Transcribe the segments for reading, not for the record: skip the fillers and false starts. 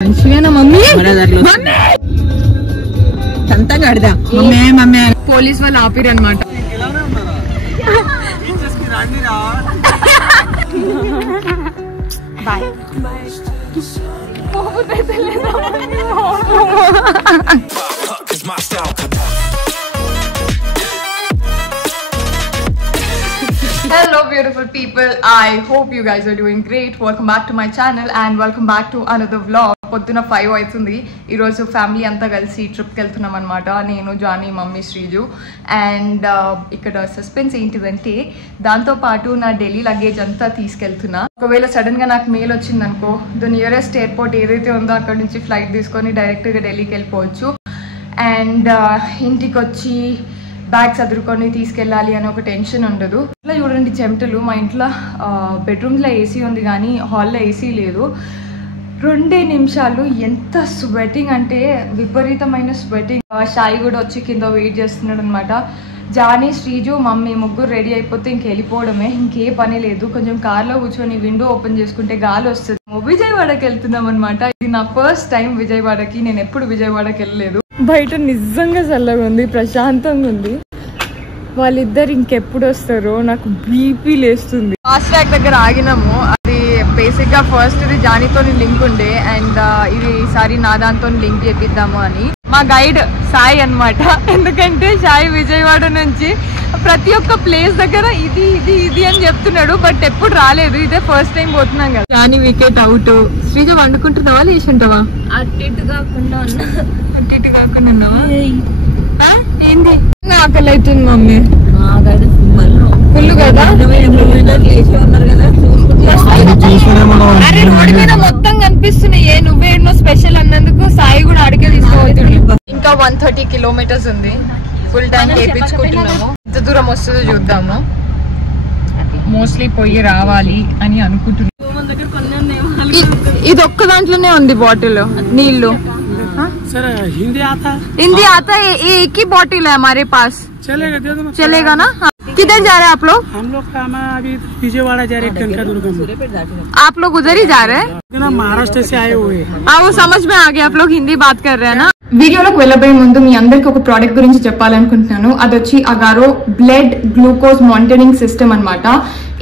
Mummy అంతా కడదా mummy mummy police వాళ్ళు ఆపిరు అనమాట. Hello beautiful people, I hope you guys are doing great. Welcome back to my channel and welcome back to another vlog. పొద్దున 5 అవుతుంది. ఈరోజు family అంతా కలిసి ట్రిప్కి వెళ్తున్నాం అనమాట. నేను, జానీ, మమ్మీ, శ్రీజు. అండ్ ఇక్కడ సస్పెన్స్ ఏంటిదంటే దాంతోపాటు నా ఢిల్లీ లగేజ్ అంతా తీసుకెళ్తున్నా. ఒకవేళ సడన్గా నాకు మెయిల్ వచ్చింది అనుకో, ద నియరెస్ట్ ఎయిర్పోర్ట్ ఏదైతే ఉందో అక్కడ నుంచి ఫ్లైట్ తీసుకొని డైరెక్ట్గా ఢిల్లీకి వెళ్ళిపోవచ్చు. అండ్ ఇంటికి వచ్చి బ్యాగ్ చదువుకొని తీసుకెళ్ళాలి అని ఒక టెన్షన్ ఉండదు. ఇట్లా చూడండి చెమటలు. మా ఇంట్లో బెడ్రూమ్లో ఏసీ ఉంది కానీ హాల్లో ఏసీ లేదు. 2 నిమిషాలు ఎంత స్వెటింగ్ అంటే విపరీతమైన స్వెటింగ్. షాయి కూడా వచ్చి కింద వెయిట్ చేస్తున్నాడు అనమాట. జానీ, శ్రీజు, మమ్మీ ముగ్గురు రెడీ అయిపోతే ఇంక వెళ్ళిపోవడమే, ఇంకే పని లేదు. కొంచెం కార్లో కూర్చొని విండో ఓపెన్ చేసుకుంటే గాలి వస్తుంది. విజయవాడకి వెళ్తున్నాం అనమాట. ఇది నా ఫస్ట్ టైం విజయవాడకి. నేను ఎప్పుడు విజయవాడకి వెళ్ళలేదు. బయట నిజంగా చల్లగా ఉంది, ప్రశాంతంగా ఉంది. వాళ్ళిద్దరు ఇంకెప్పుడు వస్తారో నాకు బీపీ లేస్తుంది. ఫాస్ట్ ట్రాక్ దగ్గర ఆగినాము. అది బేసిక్ గా ఫస్ట్ ఇది జానీతో లింక్ ఉండే అండ్ ఇది ఈసారి నా దాంతో లింక్ చేపిద్దాము అని. మా గైడ్ సాయి అనమాట. ఎందుకంటే సాయి విజయవాడ నుంచి ప్రతి ఒక్క ప్లేస్ దగ్గర ఇది ఇది ఇది అని చెప్తున్నాడు, బట్ ఎప్పుడు రాలేదు. ఇదే ఫస్ట్ టైం పోతున్నాం కదా. Jani wicket out. శ్రీజ వండుకుంటున్నావా లేచి ఉంటావా? అటు ఇటు కాకుండా ఉన్నావా? ఏంది ఆకలి అవుతుంది మమ్మీ? ఫుల్ కదా. అరే రోడ్డు మీద మొత్తం కనిపిస్తున్నాయి. నువ్వేనో స్పెషల్ అన్నందుకు సాయి కూడా అడిగే తీసుకోవచ్చు. ఇంకా 130 కిలోమీటర్స్ ఉంది. ఫుల్ ట్యాంక్ వేయించుకుంటున్నాము. ఎంత దూరం వస్తుందో చూద్దాము. మోస్ట్లీ పోయి రావాలి అని అనుకుంటున్నాను. ఇది ఒక్క దాంట్లోనే ఉంది బాటిల్ నీళ్లు. हिंदी आता है, एक ही बॉटल है हमारे पास. चलेगा ना? किधर जा रहे हैं आप लोग? हम लोग अभी विजयवाड़ा जा रहे हैं. आप लोग उधर ही जा रहे हैं? महाराष्ट्र से आए हुए. हाँ वो समझ में आ गया. आप लोग हिंदी बात कर रहे हैं ना. వీడియోలోకి వెళ్ళబోయే ముందు మీ అందరికి ఒక ప్రోడక్ట్ గురించి చెప్పాలనుకుంటున్నాను. అది వచ్చి Agaro blood glucose monitoring system అన్నమాట.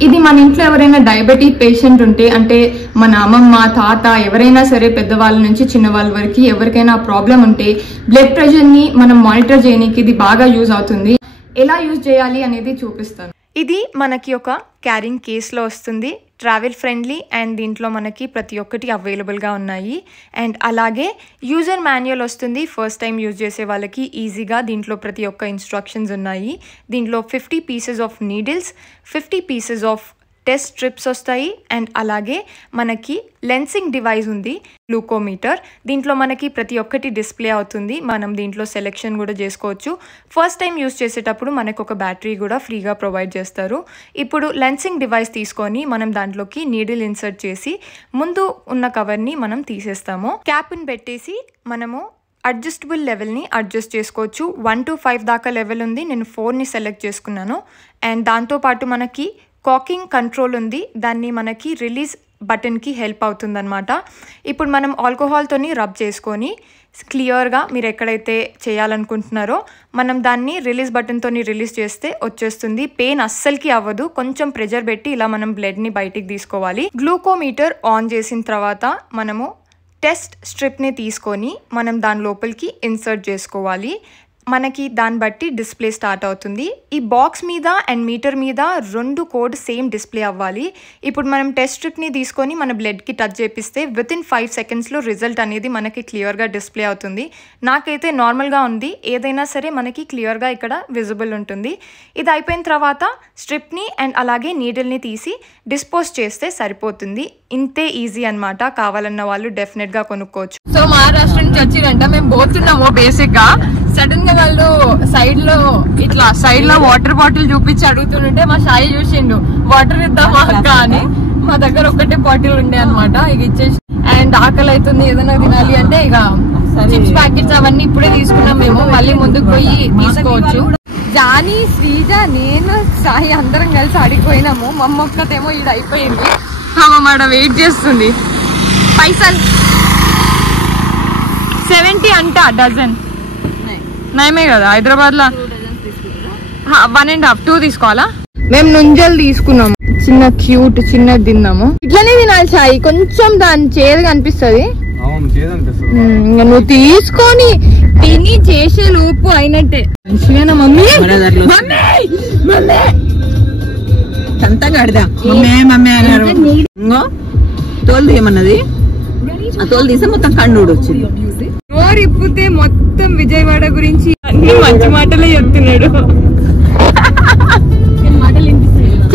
ఇది మన ఇంట్లో ఎవరైనా డయాబెటిక్ పేషెంట్ ఉంటే, అంటే మన అమ్మమ్మ, తాత, ఎవరైనా సరే పెద్దవాళ్ళ నుంచి చిన్నవాళ్ళ వరకు ఎవరికైనా ప్రాబ్లం ఉంటే బ్లడ్ ప్రెషర్ ని మనం మానిటర్ చేయడానికి ఇది బాగా యూజ్ అవుతుంది. ఎలా యూజ్ చేయాలి అనేది చూపిస్తాను. ఇది మనకి ఒక క్యారింగ్ కేస్లో వస్తుంది. ట్రావెల్ ఫ్రెండ్లీ అండ్ దీంట్లో మనకి ప్రతి ఒక్కటి అవైలబుల్గా ఉన్నాయి. అండ్ అలాగే యూజర్ మాన్యువల్ వస్తుంది. ఫస్ట్ టైం యూజ్ చేసే వాళ్ళకి ఈజీగా దీంట్లో ప్రతి ఒక్క ఇన్స్ట్రక్షన్స్ ఉన్నాయి. దీంట్లో 50 pieces of needles, 50 pieces of test strips వస్తాయి. అండ్ అలాగే మనకి లెన్సింగ్ డివైస్ ఉంది, గ్లూకోమీటర్. దీంట్లో మనకి ప్రతి ఒక్కటి డిస్ప్లే అవుతుంది. మనం దీంట్లో సెలెక్షన్ కూడా చేసుకోవచ్చు. ఫస్ట్ టైం యూజ్ చేసేటప్పుడు మనకు ఒక బ్యాటరీ కూడా ఫ్రీగా ప్రొవైడ్ చేస్తారు. ఇప్పుడు లెన్సింగ్ డివైస్ తీసుకొని మనం దాంట్లోకి నీడిల్ ఇన్సర్ట్ చేసి ముందు ఉన్న కవర్ని మనం తీసేస్తాము. క్యాప్ని పెట్టేసి మనము అడ్జస్టబుల్ లెవెల్ని అడ్జస్ట్ చేసుకోవచ్చు. 1 to 5 దాకా లెవెల్ ఉంది. నేను 4ని సెలెక్ట్ చేసుకున్నాను. అండ్ దాంతోపాటు మనకి కాకింగ్ కంట్రోల్ ఉంది. దాన్ని మనకి రిలీజ్ బటన్కి హెల్ప్ అవుతుందన్నమాట. ఇప్పుడు మనం ఆల్కహాల్తోని రబ్ చేసుకొని క్లియర్గా మీరు ఎక్కడైతే చేయాలనుకుంటున్నారో మనం దాన్ని రిలీజ్ బటన్తోని రిలీజ్ చేస్తే వచ్చేస్తుంది. పెయిన్ అస్సలకి అవ్వదు. కొంచెం ప్రెజర్ పెట్టి ఇలా మనం బ్లడ్ని బయటికి తీసుకోవాలి. గ్లూకోమీటర్ ఆన్ చేసిన తర్వాత మనము టెస్ట్ స్ట్రిప్ని తీసుకొని మనం దాని లోపలికి ఇన్సర్ట్ చేసుకోవాలి. మనకి దాన్ని బట్టి డిస్ప్లే స్టార్ట్ అవుతుంది. ఈ బాక్స్ మీద అండ్ మీటర్ మీద 2 కోడ్ సేమ్ డిస్ప్లే అవ్వాలి. ఇప్పుడు మనం టెస్ట్ స్ట్రిప్ని తీసుకొని మన బ్లడ్కి టచ్ చేపిస్తే వితిన్ 5 సెకండ్స్లో రిజల్ట్ అనేది మనకి క్లియర్గా డిస్ప్లే అవుతుంది. నాకైతే నార్మల్గా ఉంది. ఏదైనా సరే మనకి క్లియర్గా ఇక్కడ విజిబుల్ ఉంటుంది. ఇది అయిపోయిన తర్వాత స్ట్రిప్ని అండ్ అలాగే నీడిల్ని తీసి డిస్పోజ్ చేస్తే సరిపోతుంది. ఇంతే ఈజీ అనమాట. కావాలన్న వాళ్ళు డెఫినెట్గా కొనుక్కోవచ్చు. సో మహారాష్ట్ర నుంచి వచ్చిరంట. మేము పోతున్నాము. బేసిక్గా సడన్ గా వాళ్ళు సైడ్ లో వాటర్ బాటిల్ చూపించి అడుగుతుంటే మా షాయి చూసిండు. వాటర్ ఇద్దామా అక్క అని. మా దగ్గర ఒకటే బాటిల్ ఉండే అనమాట. ఇక ఇచ్చేసి అండ్ ఆకలి అవుతుంది ఏదైనా తినాలి అంటే ఇక చిప్స్ ప్యాకెట్స్ అవన్నీ ఇప్పుడే తీసుకున్నాం మేము. మళ్ళీ ముందుకు పోయి తీసుకోవచ్చు. జానీ, శ్రీజ, నేను, సాయి అందరం కలిసి అడిగిపోయినాము. మా అమ్మ ఒక్కతేమో ఇది అయిపోయింది. మాట వెయిట్ చేస్తుంది. పైసలు అంట డజన్ నయమే కదా హైదరాబాద్ లో 1.5 2 తీసుకోవాలా. మేము నుంజలు తీసుకున్నాము, చిన్న క్యూట్ చిన్నది తిన్నాము. ఇట్లనే తినాలి సాయి, కొంచెం దాని చేదుగా అనిపిస్తుంది. నువ్వు తీసుకొని తిని చేసే లోపు అయినట్టే. మంచిగా మమ్మీ తోలు తీయమన్నది, ఆ తోలు తీస్తే మొత్తం కన్నుడు వచ్చింది. నోరు ఇప్పితే మొత్తం విజయవాడ గురించి అన్ని మంచి మాటలే చెప్తున్నాడు.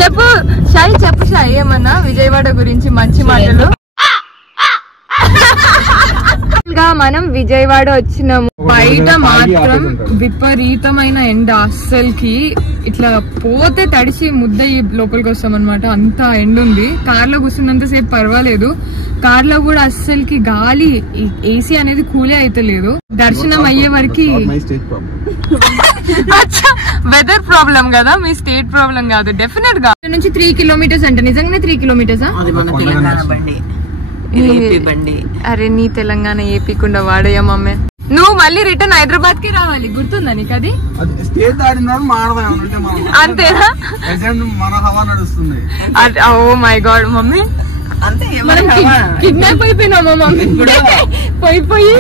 చెప్పు షాయి, చెప్పు షాయి ఏమన్నా విజయవాడ గురించి మంచి మాటలు. మనం విజయవాడ వచ్చినాము. బయట మాత్రం విపరీతమైన ఎండ, అస్సలకి ఇట్లా పోతే తడిసి ముద్దయి లోపలికి వస్తాం అనమాట. అంత ఎండ ఉంది. కార్ లో కూర్చున్నంత సేపు పర్వాలేదు, కార్ లో కూడా అస్సలకి గాలి ఏసీ అనేది కూలే అయితే లేదు. దర్శనం అయ్యే వరకు వెదర్ ప్రాబ్లం కదా, మీ స్టేట్ ప్రాబ్లం కాదు. డెఫినెట్ గా నుంచి 3 కిలోమీటర్స్ అంటే నిజంగానే 3 కిలోమీటర్స్. అరే నీ తెలంగాణ ఏపీకుండా వాడయ్యా మమ్మీ. నువ్వు మళ్ళీ రిటర్న్ హైదరాబాద్ కి రావాలి, గుర్తుందా నీకు అది? అంతేనా? Oh my god mummy, kidnap అయిపోయినామా మమ్మీ? పోయి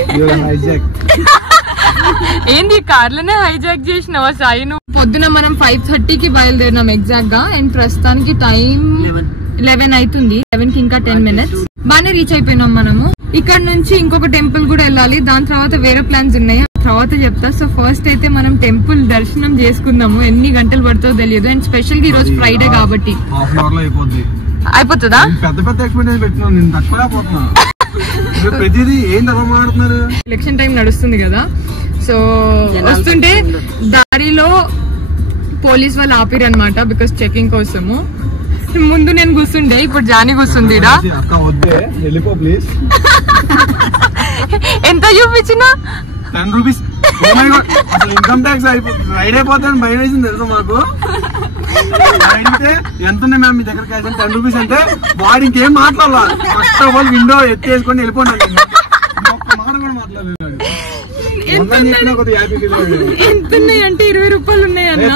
ఏంది కార్లోనే హైజాక్ చేసినావా సాయి నువ్వు? పొద్దున మనం 5:30కి బయలుదేరినాం ఎగ్జాక్ట్ గా. అండ్ ప్రస్తుతానికి టైం 11 అవుతుంది. 11కి ఇంకా 10 minutes. బాగానే రీచ్ అయిపోయినాం మనము. ఇక్కడ నుంచి ఇంకొక టెంపుల్ కూడా వెళ్ళాలి, దాని తర్వాత వేరే ప్లాన్స్ ఉన్నాయి, తర్వాత చెప్తా. సో ఫస్ట్ అయితే మనం టెంపుల్ దర్శనం చేసుకుందాము. ఎన్ని గంటలు పడుతుందో తెలియదు. అండ్ స్పెషల్ గా ఈ రోజు ఫ్రైడే కాబట్టి అయిపోతుందా? ఎలక్షన్ టైం నడుస్తుంది కదా, సో వస్తుంటే దారిలో పోలీస్ వాళ్ళు ఆపిరు అనమాట, బికాస్ చెకింగ్ కోసము. ముందు నేను కూర్చుండే, ఇప్పుడు జానీ కూర్చుంది. ఎంత చూపించిన 10 రూపీస్. ఇన్కమ్ ట్యాక్స్ రైడ్ అయిపోతాను భయం వేసింది తెలుసా మాకు. అడిగితే ఎంత ఉన్నాయి మ్యామ్ మీ దగ్గర క్యాష్? 10 రూపీస్ అంటే వాడు ఇంకేం మాట్లాడాలి, ఫస్ట్ ఆఫ్ ఆల్ విండో ఎత్తేసుకొని వెళ్ళిపోండి. మాట కూడా మాట్లాడలేదు. ఎంత ఉన్నాయి అంటే 20 రూపాయలు ఉన్నాయన్న.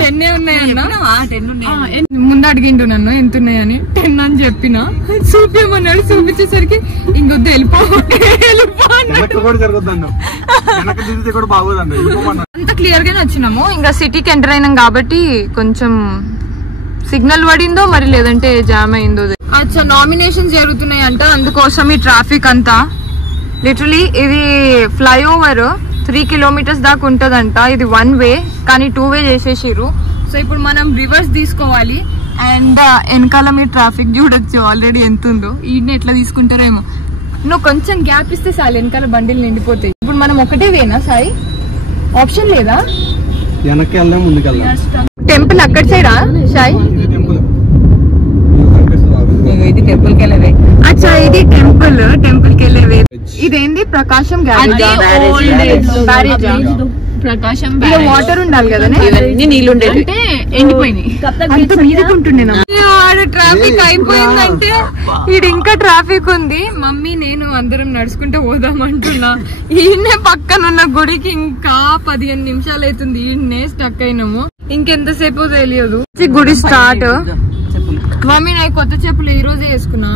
10 ఉన్నాయన్న. ముందు అడిగిండు నన్ను ఎంత ఉన్నాయని. 10 అని చెప్పిన. చూపించమన్నాడు, చూపించేసరికి ఇంకొద్దు వెళ్ళిపో. అంత క్లియర్ గానే వచ్చినాము. ఇంకా సిటీకి ఎంటర్ అయినాం కాబట్టి కొంచెం సిగ్నల్ పడిందో మరి లేదంటే జామ్ అయిందో. అచ్చా, నామినేషన్ జరుగుతున్నాయి అంట, అందుకోసం ఈ ట్రాఫిక్ అంతా. లిటరలీ ఇది ఫ్లైఓవర్ 3 కిలోమీటర్స్ దాకా ఉంటదంట. ఇది 1 వే కానీ 2 వే చేసేసిర్రు. సో ఇప్పుడు మనం రివర్స్ తీసుకోవాలి. అండ్ వెనకాల మీరు ట్రాఫిక్ చూడొచ్చు ఆల్రెడీ ఎంత ఉందో. ఈయన ఎట్లా తీసుకుంటారేమో. నువ్వు కొంచెం గ్యాప్ ఇస్తే చాలు, వెనకాల బండిలు నిండిపోతాయి. ఇప్పుడు మనం ఒకటే వేనా సాయి, ఆప్షన్ లేదా? టెంపుల్ అక్కడ సైడా సాయి? ఇది టెంపుల్ కి వెళ్ళేవే. అచ్చా, ఇది టెంపుల్ కి వెళ్ళేవే. ఇదేంది ప్రకాశం ప్రకాశం వాటర్ ఉండాలి కదా, నీళ్ళు ఉండే ఎండిపోయినాయి. ట్రాఫిక్ అయిపోయిందంటే ఈడ ఇంకా ట్రాఫిక్ ఉంది. మమ్మీ నేను అందరం నడుచుకుంటూ పోదామంటున్నా. ఈయనే పక్కనున్న గుడికి ఇంకా 15 నిమిషాలు అవుతుంది. ఈయన్నే స్టక్ అయినాము. ఇంకెంతసేపు తెలియదు. గుడి స్టార్ట్. మమ్మీ నాకు కొత్త చెప్పులు ఈ రోజే వేసుకున్నా.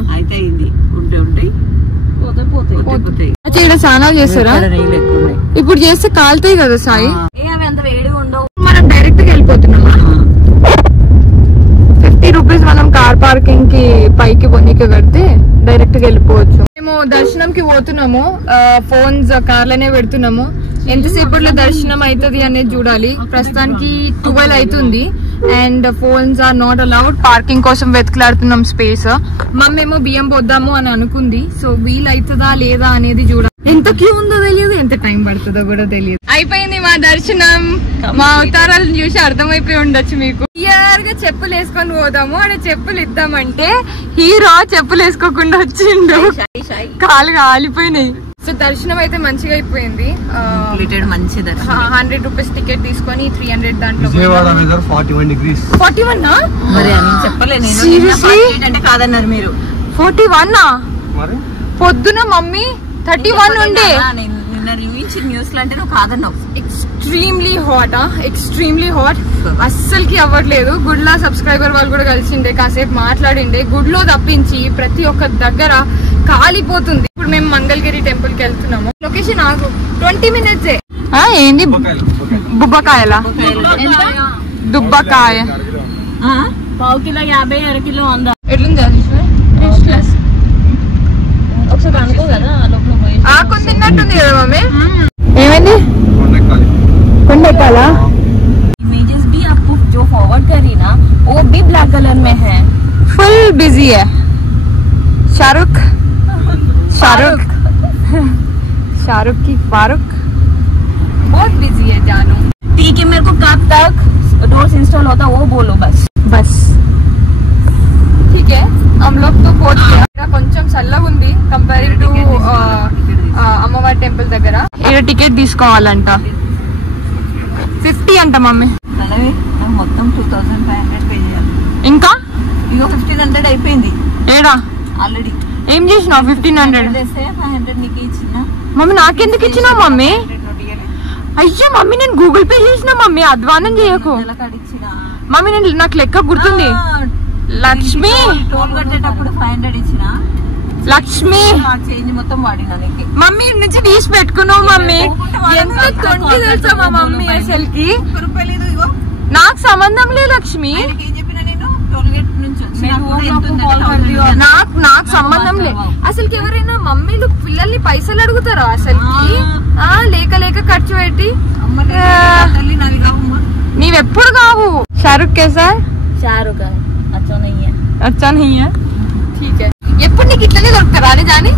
ఇక్కడ స్నానాలు చేస్తారా? ఇప్పుడు చేస్తే కాలుతాయి కదా సాయి. మనం డైరెక్ట్ గా వెళ్ళిపోతున్నామా? 50 రూపీస్ మనం కార్ పార్కింగ్ కి పైకి పొందికి కడితే డైరెక్ట్ గా వెళ్ళిపోవచ్చు. మేము దర్శనంకి పోతున్నాము. ఫోన్స్ కార్లోనే పెడుతున్నాము. ఎంతసేపట్లో దర్శనం అవుతుంది అనేది చూడాలి. ప్రస్తుతానికి 12 అవుతుంది. And phones are not allowed. Parking కోసం వెతుకులాడుతున్నాం స్పేస్. మమ్మేమో బియ్యం పోద్దాము అని అనుకుంది. సో వీల్ అవుతుందా లేదా అనేది చూడాలి. ఎంత క్యూ ఉందో తెలియదు, ఎంత టైం పడుతుందో కూడా తెలియదు. అయిపోయింది మా దర్శనం. మా అవతారాలను చూసి అర్థమైపోయి ఉండొచ్చు మీకు. క్లియర్ గా చెప్పులు వేసుకొని పోదాము అని చెప్పులు ఇద్దామంటే హీరో చెప్పులు వేసుకోకుండా వచ్చిండు. కాలు కాలిపోయినాయి. సో దర్శనం అయితే మంచిగా అయిపోయింది. 100 రూపీస్ టికెట్ తీసుకొని 300 దాంట్లో 41 చెప్పలేదు. 41 పొద్దున మమ్మీ 31 ఉండే. న్యూస్ లో అంటే నువ్వు కాదన్నావు. Extremely hot, extremely hot. అస్సలకి అవ్వట్లేదు. గుడ్లో సబ్స్క్రైబర్ వాళ్ళు కూడా కలిసిండే, కాసేపు మాట్లాడిండే. గుడ్లో తప్పించి ప్రతి ఒక్క దగ్గర కాలిపోతుంది. ఇప్పుడు మేము మంగళగిరి టెంపుల్ కి వెళ్తున్నాము. లొకేషన్ ఆగు 20 minutes. ఏంది బుబ్బకాయలా? దుబ్బకాయ పావు కిలో 50, అరకిలో 100. ఎట్లుంది ఒకసారి అనుకో కదా ఆకు తిన్నట్టుంది కదా మమ్మీ. ఏమైంది? కొండెక్కాలా? इमेजेस भी आपको जो फॉरवर्ड करी ना वो भी ब्लैक कलर में है. फुल बिजी है शाहरुख की फारूक बहुत बिजी है जानू. ठीक है, मेरे को कब तक डोर्स इंस्टॉल होता वो बोलो बस. ठीक है, हम लोग तो पहुंच गया. కొంచెం చల్లగా ఉంది కంపేరింగ్ టు అమ్మవారి టెంపుల్ దగ్గర. ఇక్కడ టికెట్ తీసుకోవాలంట 50 అంట మమ్మీ. మొత్తం 2500 పే చేయాలి. ఇంకా ఇగో 1500 అయిపోయింది. ఏడా ఆల్రెడీ ఏం చేసినావు? 1500 చేస్తే 500 నీకు ఇచ్చిన. మమ్మీ నాకెందుకు ఇచ్చినావు మమ్మీ? అయ్యా మమ్మీ నేను గూగుల్ పే చేసిన మమ్మీ, అధ్వానం చేయకు మమ్మీ. నేను నాకు లెక్క గుర్తుంది. లక్ష్మి టోల్ కట్టేటప్పుడు 500 ఇచ్చిన. లక్ష్మి చేంజ్ మొత్తం వాడినా నీకు. మమ్మీ నుంచి తీసి పెట్టుకున్నావు మమ్మీ. ఎంత కొంటి తెలుసా మా మమ్మీ అసలుకి. నాకు సంబంధం లేదు లక్ష్మి, నాకు సంబంధం లేదు అసలుకి. ఎవరైనా మమ్మీలు పిల్లల్ని పైసలు అడుగుతారా అసలుకి? లేక లేక ఖర్చు పెట్టి. నీవెప్పుడు కావు. షారుఖ్ కేసా? షారుఖ్ అచ్చా నహీ హై. ఠీక్ హై. ఎప్పుడు నీకు ఇట్లనే దొరుకుతారా అని జాని?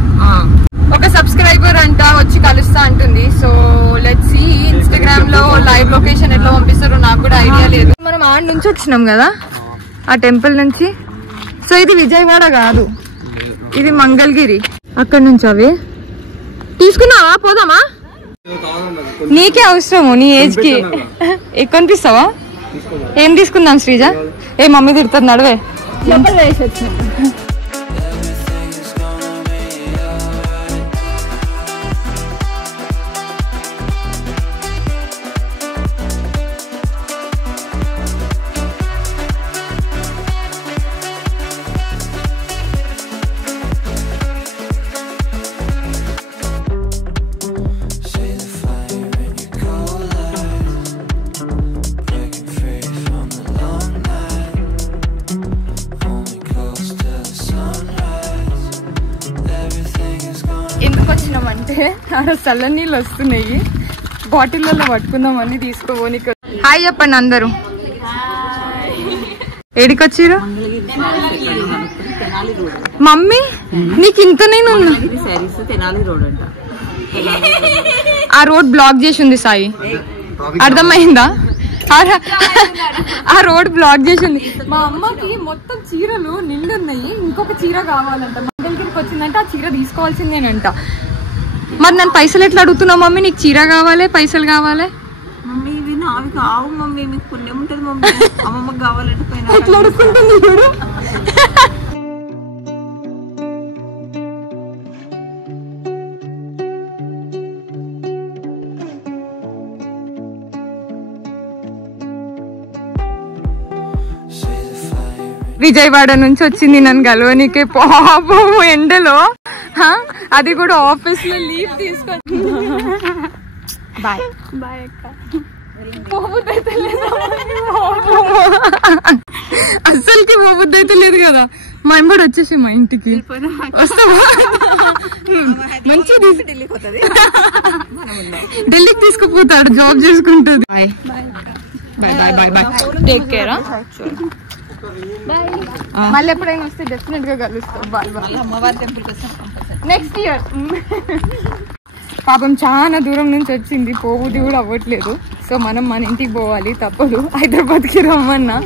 ఒక సబ్స్క్రైబర్ అంట వచ్చి కలుస్తా అంటుంది. సో లెట్స్ సీ ఇన్స్టాగ్రామ్ లో లైవ్ లొకేషన్ ఎట్లా పంపిస్తారో నాకు కూడా ఐడియా లేదు. మనం ఆడ నుంచి వచ్చినాం కదా ఆ టెంపుల్ నుంచి. సో ఇది విజయవాడ కాదు, ఇది మంగళగిరి. అక్కడ నుంచి అవి తీసుకున్నావా? పోదామా? నీకే అవసరము నీ ఏజ్ కి. ఎక్కువ అనిపిస్తావా? ఏం తీసుకుందాం శ్రీజ? ఏ మమ్మీ తిడుతుంది నడువే. ఎందుకు వచ్చినామంటే ఆడ చల్ల నీళ్ళు వస్తున్నాయి, బాటిల్లో పట్టుకుందామని తీసుకోని. హాయ్ చెప్పండి అందరూ. ఏడికొచ్చిరు మమ్మీ? నీకు ఇంత నేను ఆ రోడ్ బ్లాక్ చేసి ఉంది సాయి, అర్థమైందా? ఆ రోడ్ బ్లాక్ చేసి ఉంది. మా అమ్మకి మొత్తం చీరలు నిండున్నాయి, ఇంకొక చీర కావాలంట. మా దగ్గరికి వచ్చిందంటే ఆ చీర తీసుకోవాల్సిందేనంట. మరి నన్ను పైసలు ఎట్లా అడుగుతున్నావు మమ్మీ? నీకు చీర కావాలి, పైసలు కావాలి? మమ్మీ ఇవి నావి కావు మమ్మీ, మీకు పుణ్యం ఉంటుంది మమ్మీ. అమ్మమ్మకి కావాలంటే ఎట్లా అడుగుతుంది చూడు. విజయవాడ నుంచి వచ్చింది నన్ను కలవనీకే. పాపం ఎండలో, అది కూడా ఆఫీస్ లో లీవ్ తీసుకొని. బాయ్ బాయ్ అక్క. అస్సలకి పోబుద్ది అయితే లేదు కదా. మా ఎంబడి వచ్చేసి మా ఇంటికి వస్తావా? మంచిగా ఢిల్లీకి తీసుకుపోతాడు, జాబ్ చేసుకుంటుంది. Bye bye bye bye bye. Take care. మళ్ళీ ఎప్పుడైనా వస్తే డెఫినెట్ గా కలుస్తాం. Bye bye. అమ్మవారి టెంపుల్ నెక్స్ట్ ఇయర్. పాపం చాలా దూరం నుంచి వచ్చింది, పోబుద్ది కూడా అవ్వట్లేదు. సో మనం మన ఇంటికి పోవాలి, తప్పదు. హైదరాబాద్కి రమ్మన్నా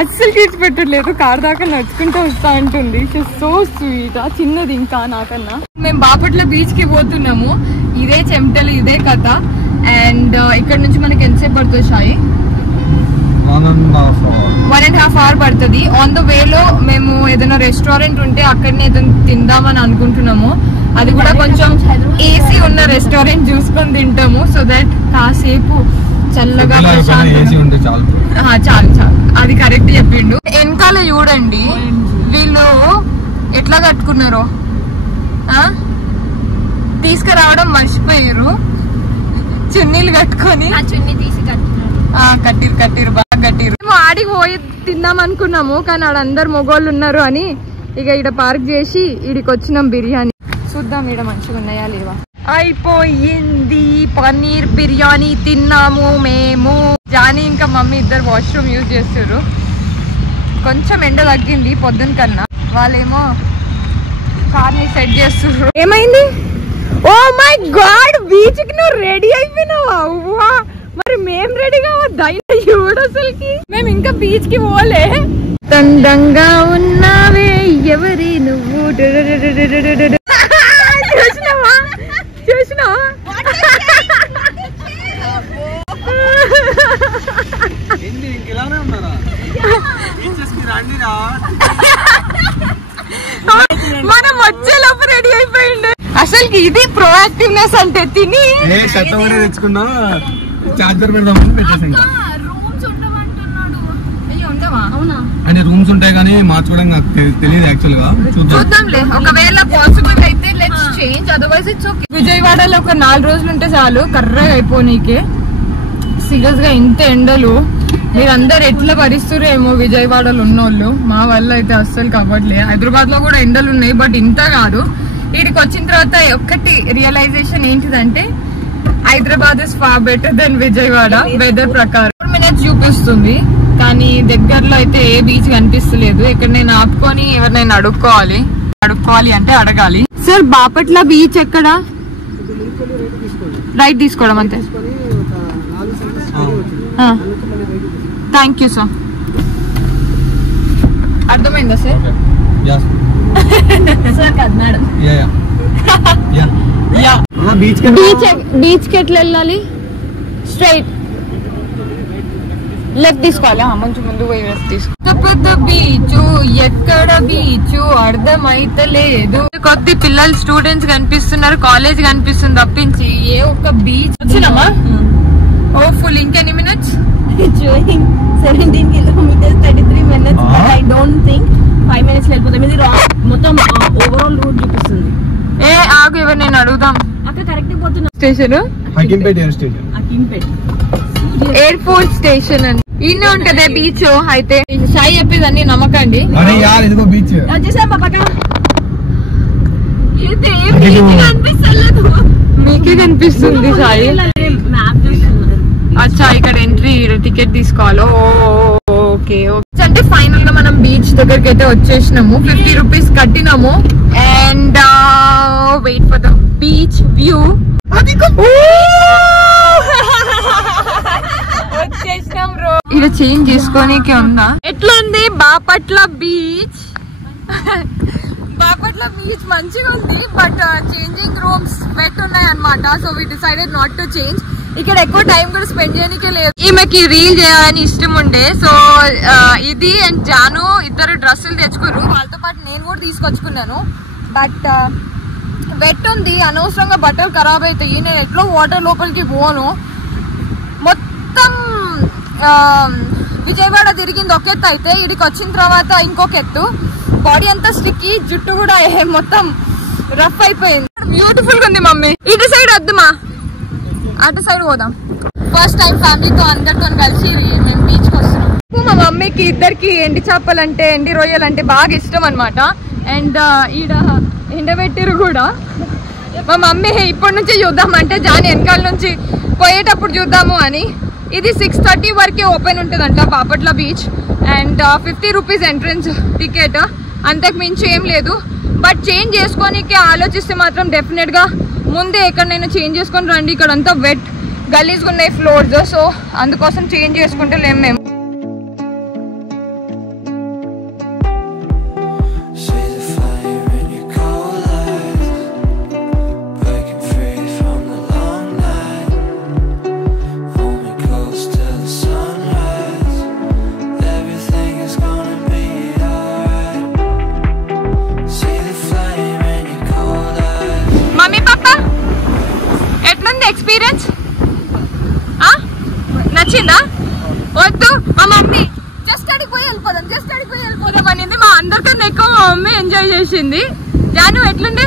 అస్సలు తీర్చి పెట్టట్లేదు. కార్ దాకా నడుచుకుంటూ వస్తా ఉంటుంది. So sweet. చిన్నది ఇంకా నాకన్నా. మేము బాపట్ల బీచ్ కి పోతున్నాము. ఇదే చెమటలు, ఇదే కథ. అండ్ ఇక్కడ నుంచి మనకి ఎంతసేపు పడుతుంది షాయి? 1.5 hours పడుతుంది. ఆన్ ద వేలో మేము ఏదైనా రెస్టారెంట్ ఉంటే అక్కడనే ఏదైనా తిందామని అనుకుంటున్నాము. అది కూడా కొంచెం ఏసీ ఉన్న రెస్టారెంట్ చూసుకొని తింటాము. సో దట్ కాసేపు చల్లగా చాలు చాలు. అది కరెక్ట్ చెప్పిండు. వెనకాల చూడండి వీళ్ళు ఎట్లా కట్టుకున్నారో, తీసుకురావడం మర్చిపోయారు. చున్నీలు కట్టుకొని చున్నీ తీసి కట్టిరు బాగా కట్టిరు. మేము ఆడికి పోయి తిందాం అనుకున్నాము కానీ ఆడ అందరు మొగోళ్ళు ఉన్నారు అని ఇక ఈడ పార్క్ చేసి ఈడికి వచ్చినాం. బిర్యానీ చూద్దాం ఈడ మంచిగా ఉన్నాయా లేవా. అయిపోయింది, పన్నీర్ బిర్యానీ తిన్నాము మేము. జానీ ఇంకా మమ్మీ ఇద్దరు వాష్రూమ్ యూజ్ చేస్తారు. కొంచెం ఎండ తగ్గింది పొద్దున కన్నా. వాళ్ళేమో కార్ని సెట్ చేస్తున్నారు. ఏమైంది? ఓ మై గాడ్, బీచ్ కి నువ్వు రెడీ అయిపోయినావా? మరి మేం రెడీ కావద్దా? అసలుకి మేము ఇంకా బీచ్ కి పోలే. తందంగా ఉన్నావే ఎవరి నువ్వు. చూసినావా చూసినావా? మనం వచ్చేలోపు రెడీ అయిపోయింది. అసలుకి ఇది ప్రోయాక్టివ్నెస్ అంటే. తిని తెచ్చుకున్నా చార్జర్ పెడదామని పెట్టేసి అంటే రూమ్స్ ఉంటాయి కానీ మార్చుకోవడం నాకు తెలియదు యాక్చువల్ గా. చూద్దాంలే, ఒకవేళ పాసిబుల్ అయితే let's change, otherwise it's okay. విజయవాడలో ఒక 4 రోజులు ఉంటే చాలు కర్రగా అయిపోనీకే. సీరియస్ గా ఇంత ఎండలు మీరందరు ఎట్లా భరిస్తున్నారు ఏమో విజయవాడలో ఉన్నోళ్ళు. మా వల్ల అయితే అస్సలు కావట్లే. హైదరాబాద్ లో కూడా ఎండలు ఉన్నాయి బట్ ఇంత కాదు. వీడికి వచ్చిన తర్వాత ఒక్కటి రియలైజేషన్ ఏంటిదంటే Hyderabad is far better than Vijayawada. Weather ప్రకారం 4 minutes చూపిస్తుంది కానీ దగ్గరలో అయితే ఏ బీచ్ కనిపిస్తలేదు. ఇక్కడ నేను ఆపుకొని ఎవరినైనా అడుక్కోవాలి అంటే అడగాలి. సార్ బాపట్ల బీచ్ ఎక్కడ? రైట్ తీసుకోవడం అంతే. Thank you sir. అర్థమైందా సార్? సార్ కాదు మేడం. బీచ్ కి ఎట్లా వెళ్ళాలి? స్ట్రైట్ లెఫ్ట్ తీసుకోవాలి. మంచి ముందు పోయి లెఫ్ట్ తీసుకో. పెద్ద బీచ్ ఎక్కడ బీచ్ అర్థమైతలేదు. కొద్ది పిల్లలు స్టూడెంట్స్ కనిపిస్తున్నారు, కాలేజ్ కనిపిస్తుంది తప్పించి ఏ ఒక్క బీచ్. వచ్చినామా? ఓ ఫుల్. ఇంకెన్ని minutes? 17 kilometers 33 minutes. I don't think 5 minutes వెళ్ళిపోతాం. ఇది మొత్తం ఓవరాల్ రూట్ చూపిస్తుంది. ఏ ఆగు, ఎవరు నేను అడుగుదాం. అక్కడ కరెక్ట్ పోతున్నా. Station Hakimpet air force station అని ఇన్నే ఉంటదే బీచ్. అయితే సాయి చెప్పేది అన్ని నమ్మకండి. బీచ్ మీకే కనిపిస్తుంది సాయి. అచ్చా, ఇక్కడ ఎంట్రీ టికెట్ తీసుకోవాలి. Okay okay. అంటే ఫైనల్ గా మనం బీచ్ దగ్గరికి అయితే వచ్చేసినాము. 50 రూపీస్ కట్టినాము. And wait for the beach view. వచ్చేసినాం బ్రో. ఇలా చేంజ్ చేసుకోనీకే ఉందా? ఎట్లా ఉంది బాపట్ల బీచ్? బాపట్ల బీచ్ మంచిగా ఉంది బట్ చేంజింగ్ రూమ్స్ వెట్ ఉన్నాయి అనమాట. So we decided not to change. ఇక్కడ ఎక్కువ టైం కూడా స్పెండ్ చేయడానికి లేదు. ఈమెకి రీల్ చేయాలని ఇష్టం ఉండే. సో ఇది అండ్ జాను ఇద్దరు డ్రెస్సులు తెచ్చుకున్నారు. వాళ్ళతో పాటు నేను కూడా తీసుకొచ్చుకున్నాను. బట్ వెట్ ఉంది, అనవసరంగా బట్టలు ఖరాబ్ అవుతాయి. నేను ఎట్లా వాటర్ లోపలికి పోను. మొత్తం విజయవాడ తిరిగింది ఒక ఎత్తు అయితే ఇడికి వచ్చిన తర్వాత ఇంకొక ఎత్తు. బాడీ అంతా స్టిక్కి, జుట్టు కూడా మొత్తం రఫ్ అయిపోయింది. బ్యూటిఫుల్ గా ఉంది మమ్మీ. ఇటు సైడ్ వద్దుమా, అటు సైడ్ పోదాం. ఫస్ట్ టైం ఫ్యామిలీతో అందరితో కలిసి మేము బీచ్ కి వస్తున్నాం. మా మమ్మీకి ఇద్దరికి ఎండి చేపలంటే ఎండి రొయ్యలంటే బాగా ఇష్టం అనమాట. అండ్ ఈడ ఎండబెట్టిరు కూడా. మా మమ్మీ ఇప్పటి నుంచి చూద్దాం అంటే జాని వెనకాల నుంచి పోయేటప్పుడు చూద్దాము అని. ఇది 6:30 వరకే ఓపెన్ ఉంటుందంట Bapatla beach. And 50 rupees entrance ticket, అంతకు మించి ఏం లేదు. బట్ చేంజ్ చేసుకోనికి ఆలోచిస్తే మాత్రం డెఫినెట్ గా ముందే ఎక్కడైనా చేంజ్ చేసుకొని రండి. ఇక్కడ అంతా వెట్ గలీజ్గా ఉన్నాయి ఫ్లోర్స్. సో అందుకోసం చేంజ్ చేసుకుంటే లేము మేము. ఎక్స్పీరియన్స్? నచ్చిందా? వద్దు మా మమ్మీ జస్ట్ అడిగిపోయి వెళ్ళిపోదాం అనేది. మా అందరికన్నా ఎక్కువ మా మమ్మీ ఎంజాయ్ చేసింది. జాను ఎట్లుంది?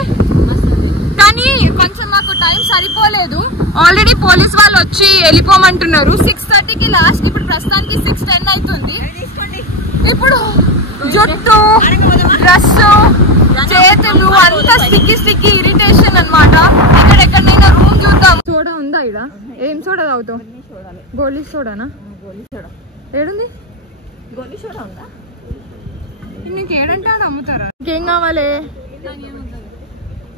కానీ కొంచెం మాకు టైం సరిపోలేదు. ఆల్రెడీ పోలీస్ వాళ్ళు వచ్చి వెళ్ళిపోమంటున్నారు. 6:30కి లాస్ట్. ఇప్పుడు ప్రస్తుతానికి 6:10 అవుతుంది. ఇప్పుడు జుట్టు, డ్రెస్, చేతులు అంతా స్టిక్కీ ఇరిటేషన్ అన్నమాట. ఇక్కడ ఎక్కడైనా రూమ్ చూద్దాం. సోడా ఉందా? ఇడ ఏం సోడా తాగుతావు? గోలీ సోడానా? ఏడుంది? గోలీ సోడా ఉందా? నీకు ఏడంటే ఆడ అమ్ముతారా? ఇంకేం కావాలి?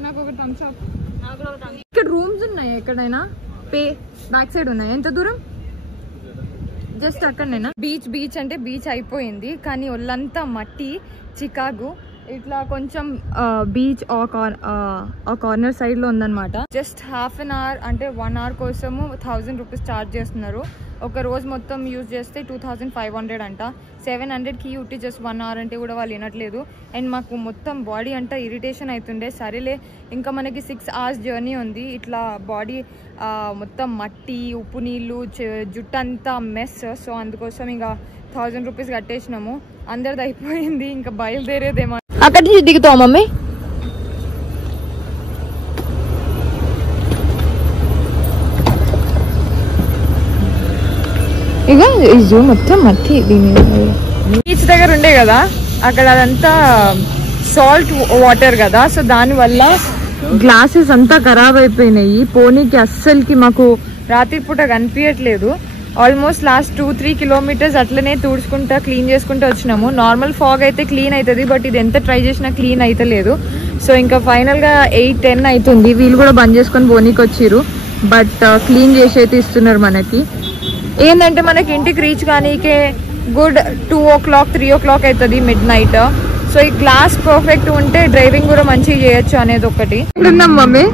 నాకు ఒక థమ్స్ అప్. ఇక్కడ రూమ్స్ ఉన్నాయి ఎక్కడైనా? బ్యాక్ సైడ్ ఉన్నాయి. ఎంత దూరం? జస్ట్ అక్కడనేనా? బీచ్ అంటే బీచ్ అయిపోయింది, కానీ ఒళ్ళంతా మట్టి. చికాగో ఇట్లా కొంచెం బీచ్ ఆ కార్నర్ సైడ్ లో ఉందన్నమాట. జస్ట్ హాఫ్ అన్ అవర్ అంటే 1 hour కోసము 1000 రూపీస్ ఛార్జ్ చేస్తున్నారు. ఒక రోజు మొత్తం యూజ్ చేస్తే 2500 అంట. 700కి ఉట్టి జస్ట్ 1 hour అంటే కూడా వాళ్ళు వినట్లేదు. అండ్ మాకు మొత్తం బాడీ అంతా ఇరిటేషన్ అవుతుండే. సరేలే ఇంకా మనకి 6 hours జర్నీ ఉంది. ఇట్లా బాడీ మొత్తం మట్టి, ఉప్పు నీళ్ళు, జుట్టు అంతా మెస్. సో అందుకోసం ఇంకా 1000 రూపీస్ కట్టేసినాము. అందరిది అయిపోయింది, ఇంకా బయలుదేరేదేమో. అక్కడి నుంచి దిగుతావు మమ్మీ? ఇక ఇది మొత్తం మట్టి. బీచ్ దగ్గర ఉండే కదా, అక్కడ అదంతా సాల్ట్ వాటర్ కదా. సో దానివల్ల గ్లాసెస్ అంతా ఖరాబ్ అయిపోయినాయి. పోనీకి అస్సలకి మాకు రాత్రిపూట కనిపించట్లేదు. ఆల్మోస్ట్ లాస్ట్ 2-3 kilometers అట్లనే తుడుచుకుంటా క్లీన్ చేసుకుంటూ వచ్చినాము. నార్మల్ ఫాగ్ అయితే క్లీన్ అవుతుంది, బట్ ఇది ఎంత ట్రై చేసినా క్లీన్ అయితే లేదు. సో ఇంకా ఫైనల్గా 8-10 అవుతుంది. వీళ్ళు కూడా బంద్ చేసుకొని పోనీకి వచ్చిర్రు, బట్ క్లీన్ చేసి అయితే ఇస్తున్నారు మనకి. ఏంటంటే మనకి ఇంటికి రీచ్ కానీకే గుడ్ 2 o'clock 3 o'clock అవుతుంది, midnight. సో ఈ గ్లాస్ పర్ఫెక్ట్ ఉంటే డ్రైవింగ్ కూడా మంచిగా చేయొచ్చు అనేది ఒకటి. ఎక్కడున్నాం మమ్మీ?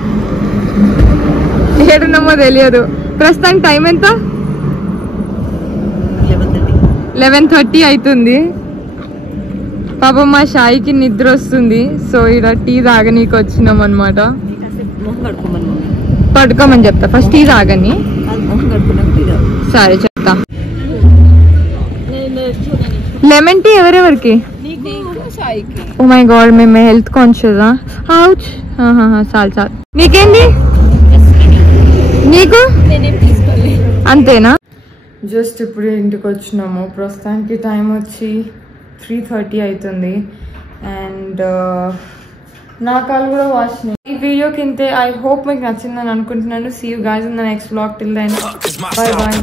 ఏడున్నామో తెలియదు. ప్రస్తుతానికి టైం ఎంత? 11:30 అవుతుంది. పాపం మా షాయికి నిద్ర వస్తుంది. సో ఇక్కడ టీ తాగనీకి వచ్చినాం అనమాట. పడుకోమని చెప్తా, ఫస్ట్ టీ తాగని. సరే చెప్తా. లెమన్ టీ ఎవరెవరికి? ఓ మై గాడ్, మేము హెల్త్ కాన్షియస్. చాలు. నీకేంటి? నీకు అంతేనా? జస్ట్ ఇప్పుడు ఇంటికి వచ్చినాము. ప్రస్తుతానికి టైం వచ్చి 3:30 అవుతుంది. అండ్ నా కాళ్ళు కూడా వాచినాయి. ఈ వీడియోకి ఇంతే. ఐ హోప్ మీకు నచ్చిందని అనుకుంటున్నాను. See you guys in the next vlog. Till then bye bye.